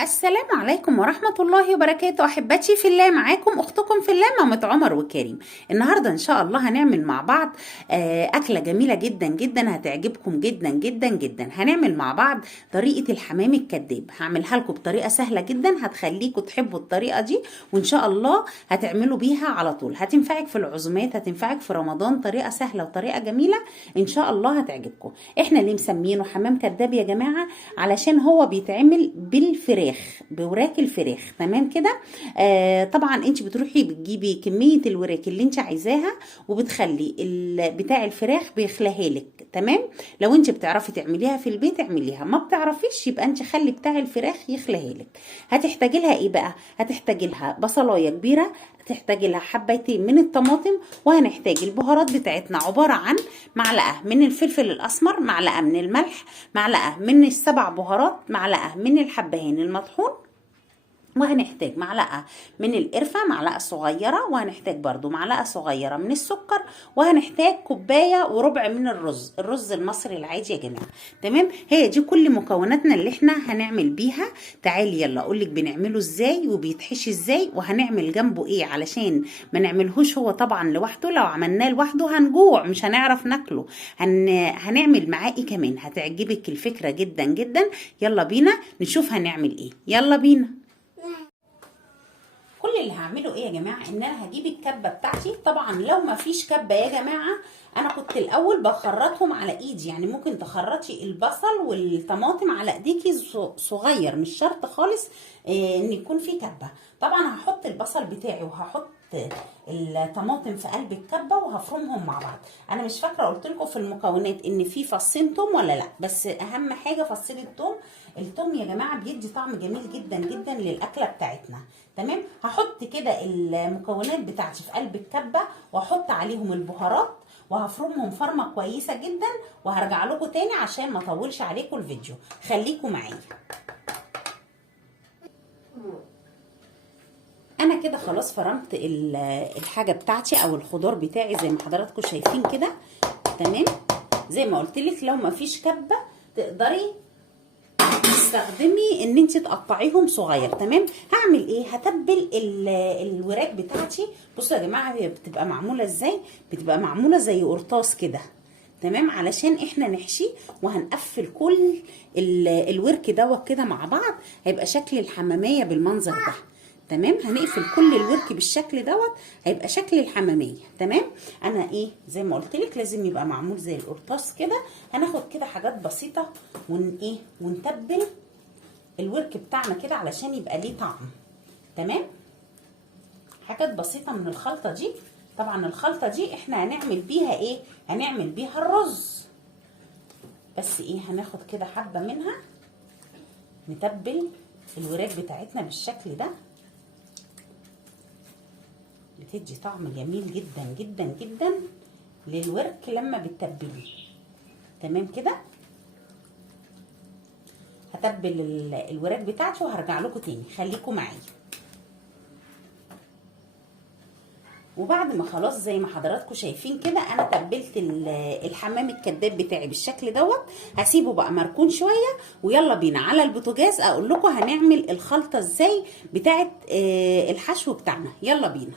السلام عليكم ورحمة الله وبركاته. أحبتي في الله، معاكم أختكم في الله مامة عمر وكريم. النهاردة إن شاء الله هنعمل مع بعض أكلة جميلة جدا جدا هتعجبكم جدا جدا جدا. هنعمل مع بعض طريقة الحمام الكداب. هعملها لكم بطريقة سهلة جدا هتخليكم تحبوا الطريقة دي، وإن شاء الله هتعملوا بيها على طول. هتنفعك في العزومات، هتنفعك في رمضان. طريقة سهلة وطريقة جميلة إن شاء الله هتعجبكم. إحنا اللي مسمينه حمام كداب يا جماعة علشان هو بيتعمل بالفراخ، بوراك الفراخ. تمام كده. طبعا انت بتروحي بتجيبي كميه الوراك اللي انت عايزاها، وبتخلي بتاع الفراخ بيخليها لك. تمام. لو انت بتعرفي تعمليها في البيت اعمليها، ما بتعرفيش يبقى انت خلي بتاع الفراخ يخليها لك. هتحتاجي لها ايه بقى؟ هتحتاجي لها بصلايه كبيره، هتحتاجي لها حبايتين من الطماطم، وهنحتاج البهارات بتاعتنا عباره عن معلقه من الفلفل الاسمر، معلقه من الملح، معلقه من السبع بهارات، معلقه من الحبهان المطحون، وهنحتاج معلقة من القرفة معلقة صغيرة، وهنحتاج برضو معلقة صغيرة من السكر، وهنحتاج كوباية وربع من الرز المصري العادي يا جماعة. تمام. هي دي كل مكوناتنا اللي احنا هنعمل بيها. تعالي يلا اقولك بنعمله ازاي وبيتحشي ازاي وهنعمل جنبه ايه، علشان ما نعملهوش هو طبعا لوحده. لو عملناه لوحده هنجوع مش هنعرف ناكله. هنعمل معاه ايه كمان. هتعجبك الفكرة جدا جدا. يلا بينا نشوف هنعمل ايه. يلا بينا. كل اللي هعمله ايه يا جماعه، ان انا هجيب الكبه بتاعتي. طبعا لو ما فيش كبه يا جماعه، انا كنت الاول بخرطهم على ايدي. يعني ممكن تخرطي البصل والطماطم على ايديكي صغير، مش شرط خالص ان يكون في كبه. طبعا هحط البصل بتاعي وهحط الطماطم في قلب الكبه وهفرمهم مع بعض. انا مش فاكره قلت لكم في المكونات ان في فصين توم ولا لا، بس اهم حاجه فصين التوم. التوم يا جماعه بيدي طعم جميل جدا جدا للاكله بتاعتنا. تمام. هحط كده المكونات بتاعتي في قلب الكبه، واحط عليهم البهارات، وهفرمهم فرمه كويسه جدا، وهرجع لكم تاني عشان ما اطولش عليكم الفيديو. خليكم معايا. انا كده خلاص فرمت الحاجه بتاعتي او الخضار بتاعي زي ما حضراتكم شايفين كده. تمام. زي ما قلت لك لو ما فيش كبه تقدري تستخدمي ان انت تقطعيهم صغير. تمام. هعمل ايه؟ هتبل الوراك بتاعتي. بصوا يا جماعه هي بتبقى معموله ازاي. بتبقى معموله زي قرطاس كده. تمام. علشان احنا نحشي وهنقفل كل الورك دوت كده مع بعض، هيبقى شكل الحماميه بالمنظر ده. تمام. هنقفل كل الورك بالشكل دوت، هيبقى شكل الحماميه. تمام. انا ايه زي ما قلت لك لازم يبقى معمول زي القرطاس كده. هناخد كده حاجات بسيطه ونتبل الورك بتاعنا كده علشان يبقى ليه طعم. تمام. حاجات بسيطه من الخلطه دي. طبعا الخلطه دي احنا هنعمل بيها ايه؟ هنعمل بيها الرز. بس ايه، هناخد كده حبه منها نتبل الوراك بتاعتنا بالشكل ده. بتدي طعم جميل جدا جدا جدا للورك لما بتتبليه. تمام كده. هتبل الوراك بتاعتي وهرجع لكم تاني. خليكم معايا. وبعد ما خلاص زي ما حضراتكم شايفين كده انا تبلت الحمام الكداب بتاعي بالشكل دوت. هسيبه بقى مركون شويه، ويلا بينا على البوتاجاز اقول لكم هنعمل الخلطه ازاي بتاعه الحشو بتاعنا. يلا بينا.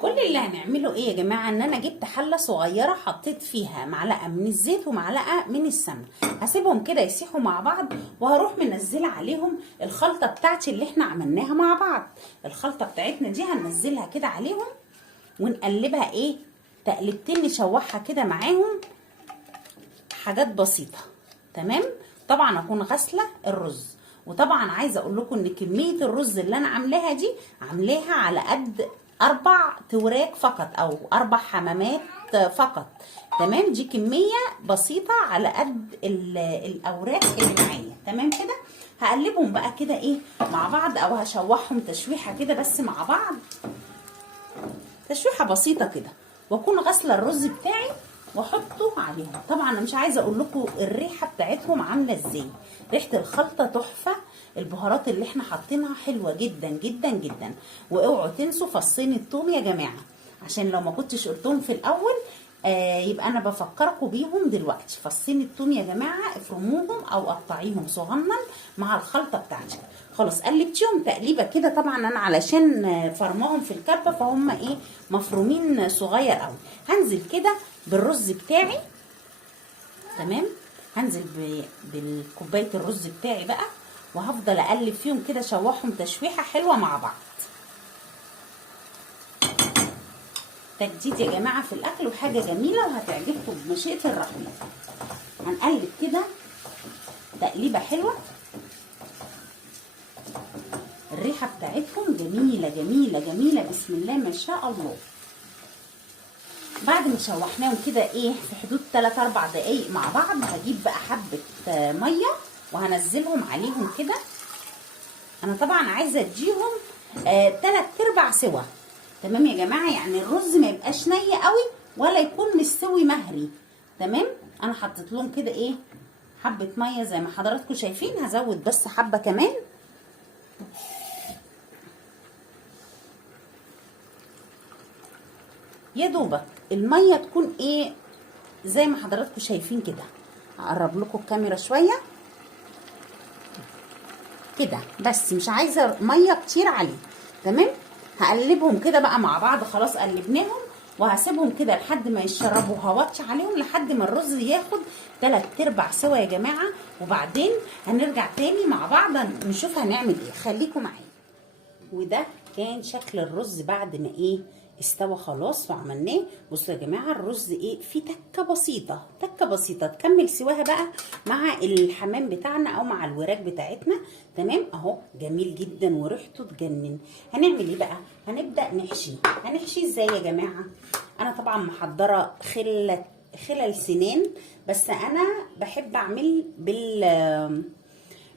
كل اللي هنعمله ايه يا جماعه، ان انا جبت حله صغيره حطيت فيها معلقه من الزيت ومعلقه من السمن. هسيبهم كده يسيحوا مع بعض، وهروح منزله عليهم الخلطه بتاعتي اللي احنا عملناها مع بعض. الخلطه بتاعتنا دي هننزلها كده عليهم ونقلبها ايه تقلبتين، نشوحها كده معاهم حاجات بسيطه. تمام. طبعا اكون غاسله الرز. وطبعا عايزه اقول لكم ان كميه الرز اللي انا عاملاها دي عاملاها على قد 4 وراك فقط او 4 حمامات فقط. تمام. دي كميه بسيطه على قد الاوراق اللي معايا. تمام كده. هقلبهم بقى كده ايه مع بعض، او هشوحهم تشويحه كده بس مع بعض، تشويحه بسيطه كده. واكون غاسله الرز بتاعي واحطه عليهم. طبعا انا مش عايزه اقول لكم الريحه بتاعتهم عامله ازاي. ريحه الخلطه تحفه. البهارات اللي احنا حاطينها حلوه جدا جدا جدا. واوعوا تنسوا فصين الثوم يا جماعه، عشان لو ما كنتش قلتهم في الاول يبقى انا بفكركم بيهم دلوقتي. فصين التوم يا جماعه افرموهم او قطعيهم صغنن مع الخلطه بتاعتي. خلاص قلبتيهم تقليبه كده. طبعا انا علشان فرماهم في الكبه فهم ايه مفرومين صغير قوي. هنزل كده بالرز بتاعي. تمام، هنزل بالكوبايه الرز بتاعي بقى، وهفضل اقلب فيهم كده اشوحهم تشويحه حلوه مع بعض. تجديد يا جماعه في الاكل وحاجه جميله وهتعجبكم بمشيئه الرحمن. هنقلب كده تقليبه حلوه. الريحه بتاعتهم جميله جميله جميله بسم الله ما شاء الله. بعد ما شوحناهم كده ايه في حدود 3-4 دقايق مع بعض، هجيب بقى حبه ميه وهنزلهم عليهم كده. انا طبعا عايزه اديهم 3/4 سوا. تمام يا جماعه، يعني الرز ما يبقاش ني قوي ولا يكون مستوي مهري. تمام، انا حطيت لهم كده ايه حبه ميه زي ما حضراتكم شايفين. هزود بس حبه كمان يا دوبك الميه تكون ايه زي ما حضراتكم شايفين كده. هقرب لكم الكاميرا شويه كده، بس مش عايزه ميه كتير عليه. تمام، هقلبهم كده بقى مع بعض. خلاص قلبناهم وهسيبهم كده لحد ما يشربوا. هوطي عليهم لحد ما الرز ياخد 3/4 سوا يا جماعه، وبعدين هنرجع تاني مع بعض نشوف هنعمل ايه. خليكم معايا. وده كان شكل الرز بعد ما ايه استوى خلاص وعملناه. بصوا يا جماعه الرز ايه في تكه بسيطه تكه بسيطه تكمل سواها بقى مع الحمام بتاعنا او مع الوراك بتاعتنا. تمام اهو جميل جدا وريحته تجنن. هنعمل ايه بقى؟ هنبدا نحشي. هنحشي ازاي يا جماعه؟ انا طبعا محضره خلل سنان، بس انا بحب اعمل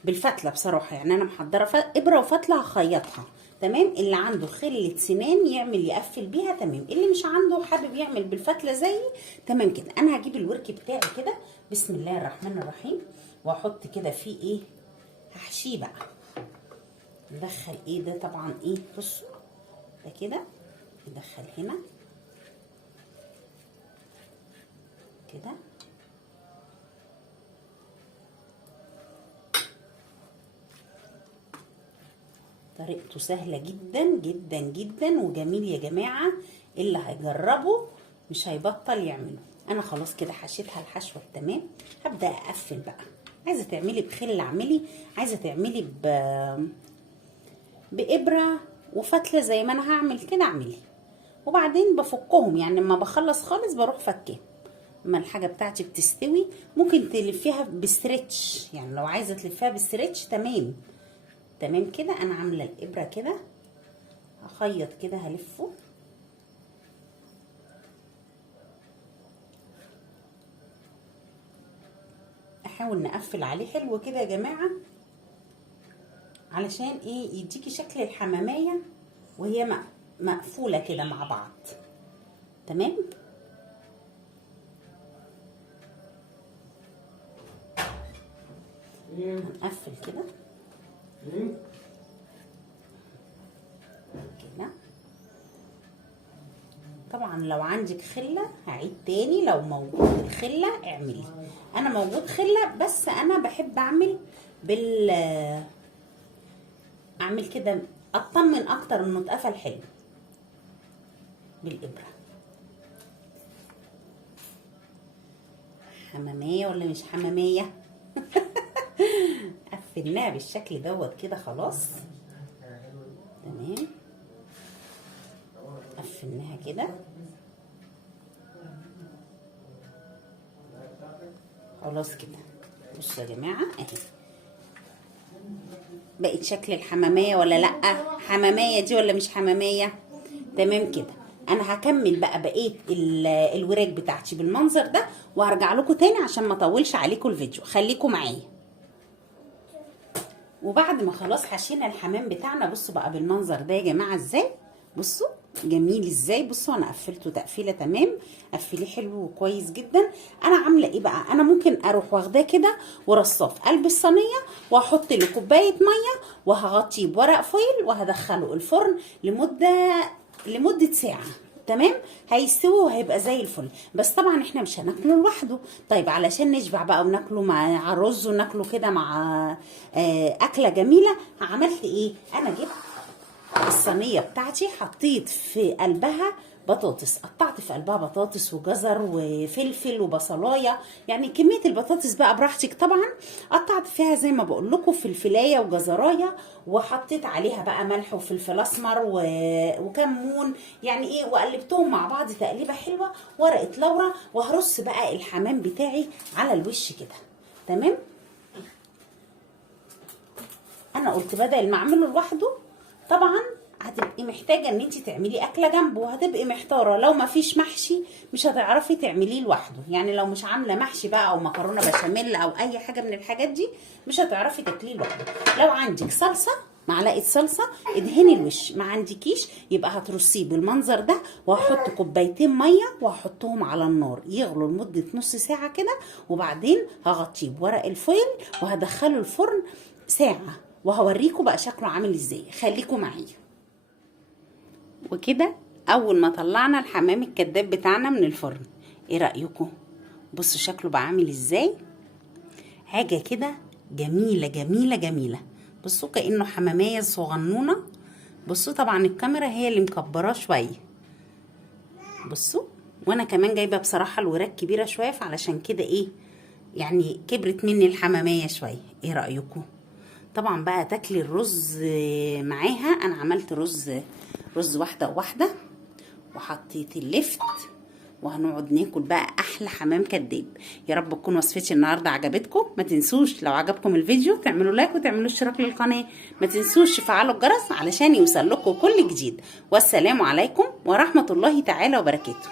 بالفتله بصراحه. يعني انا محضره ابره وفتله هخيطها. تمام، اللي عنده خله سنان يعمل يقفل بيها. تمام، اللي مش عنده حابب يعمل بالفتله زيي تمام كده. انا هجيب الورك بتاعي كده بسم الله الرحمن الرحيم واحط كده فيه ايه هحشيه بقى. ندخل ايه ده طبعا ايه بصوا ده كده ندخل هنا كده. طريقته سهلة جدا جدا جدا وجميل يا جماعة. اللي هيجربه مش هيبطل يعمله. انا خلاص كده حشيتها الحشوة تمام. هبدأ اقفل بقى. عايزة تعملي بخل اعملي، عايزة تعملي بإبرة وفتلة زي ما انا هعمل كده اعملي. وبعدين بفكهم، يعني لما بخلص خالص بروح فكهم. اما الحاجة بتاعتي بتستوي ممكن تلفيها بستريتش، يعني لو عايزة تلفيها بستريتش تمام. تمام كده. انا عامله الابره كده هخيط كده هلفه احاول نقفل عليه حلو كده يا جماعه علشان ايه يديكي شكل الحماميه وهي مقفوله كده مع بعض. تمام، هنقفل كده كده. طبعا لو عندك خله هعيد تاني، لو موجود الخله اعملي. انا موجود خله بس انا بحب اعمل اعمل كده اطمن اكتر انه اتقفل حلو بالابره. حماميه ولا مش حماميه؟ قفلناها بالشكل دوت كده خلاص. تمام، قفلناها كده خلاص كده. بصوا يا جماعه اهي بقت شكل الحماميه ولا لا؟ حماميه دي ولا مش حماميه؟ تمام كده. انا هكمل بقى بقيه الوراك بتاعتي بالمنظر ده وهرجع لكم تاني عشان ما اطولش عليكم الفيديو. خليكم معايا. وبعد ما خلاص حشينا الحمام بتاعنا بصوا بقى بالمنظر ده يا جماعه ازاي. بصوا جميل ازاي. بصوا انا قفلته تقفيله تمام. قفليه حلو وكويس جدا. انا عامله ايه بقى؟ انا ممكن اروح واخداه كده ورصاه في قلب الصينيه واحط له كوبايه ميه وهغطيه بورق فويل وهدخله الفرن لمده ساعه. تمام، هيستوي وهيبقى زي الفل. بس طبعا احنا مش هناكله لوحده. طيب علشان نشبع بقى وناكله مع رز وناكله كده مع اكله جميله، عملت ايه؟ انا جبت الصينيه بتاعتي، حطيت في قلبها بطاطس، قطعت في قلبها بطاطس وجزر وفلفل وبصلايه، يعني كميه البطاطس بقى براحتك طبعا. قطعت فيها زي ما بقول لكم فلفلايه وجزرايه، وحطيت عليها بقى ملح وفلفل اسمر وكمون، يعني ايه، وقلبتهم مع بعض تقليبه حلوه، ورقه لورا، وهرص بقى الحمام بتاعي على الوش كده. تمام. انا قلت بدل ما اعمله لوحده طبعا هتبقي محتاجه ان انت تعملي اكله جنبه، وهتبقي محتاره لو ما فيش محشي مش هتعرفي تعمليه لوحده. يعني لو مش عامله محشي بقى او مكرونه بشاميل او اي حاجه من الحاجات دي مش هتعرفي تاكليه لوحده. لو عندك صلصه، معلقه صلصه ادهني الوش، ما عندكيش يبقى هترصيه بالمنظر ده، وهحط كوبايتين ميه وهحطهم على النار يغلوا لمده نص ساعه كده، وبعدين هغطيه بورق الفويل وهدخله الفرن ساعه، وهوريكم بقى شكله عامل ازاي. خليكم معايا. وكده اول ما طلعنا الحمام الكداب بتاعنا من الفرن، ايه رأيكم؟ بصوا شكله بقى عامل ازاي، حاجة كده جميلة جميلة جميلة. بصوا كأنه حمامية صغنونة. بصوا طبعا الكاميرا هي اللي مكبراه شوية، بصوا، وانا كمان جايبة بصراحة الوراك كبيرة شوية، فعلشان كده ايه يعني كبرت مني الحمامية شوية. ايه رأيكم؟ طبعا بقى تاكلي الرز معاها. انا عملت رز واحده وواحده، وحطيت اللفت، وهنقعد ناكل بقى احلى حمام كداب. يا رب تكون وصفتي النهارده عجبتكم. ما تنسوش لو عجبكم الفيديو تعملوا لايك وتعملوا اشتراك للقناه. ما تنسوش تفعلوا الجرس علشان يوصل لكم كل جديد. والسلام عليكم ورحمه الله تعالى وبركاته.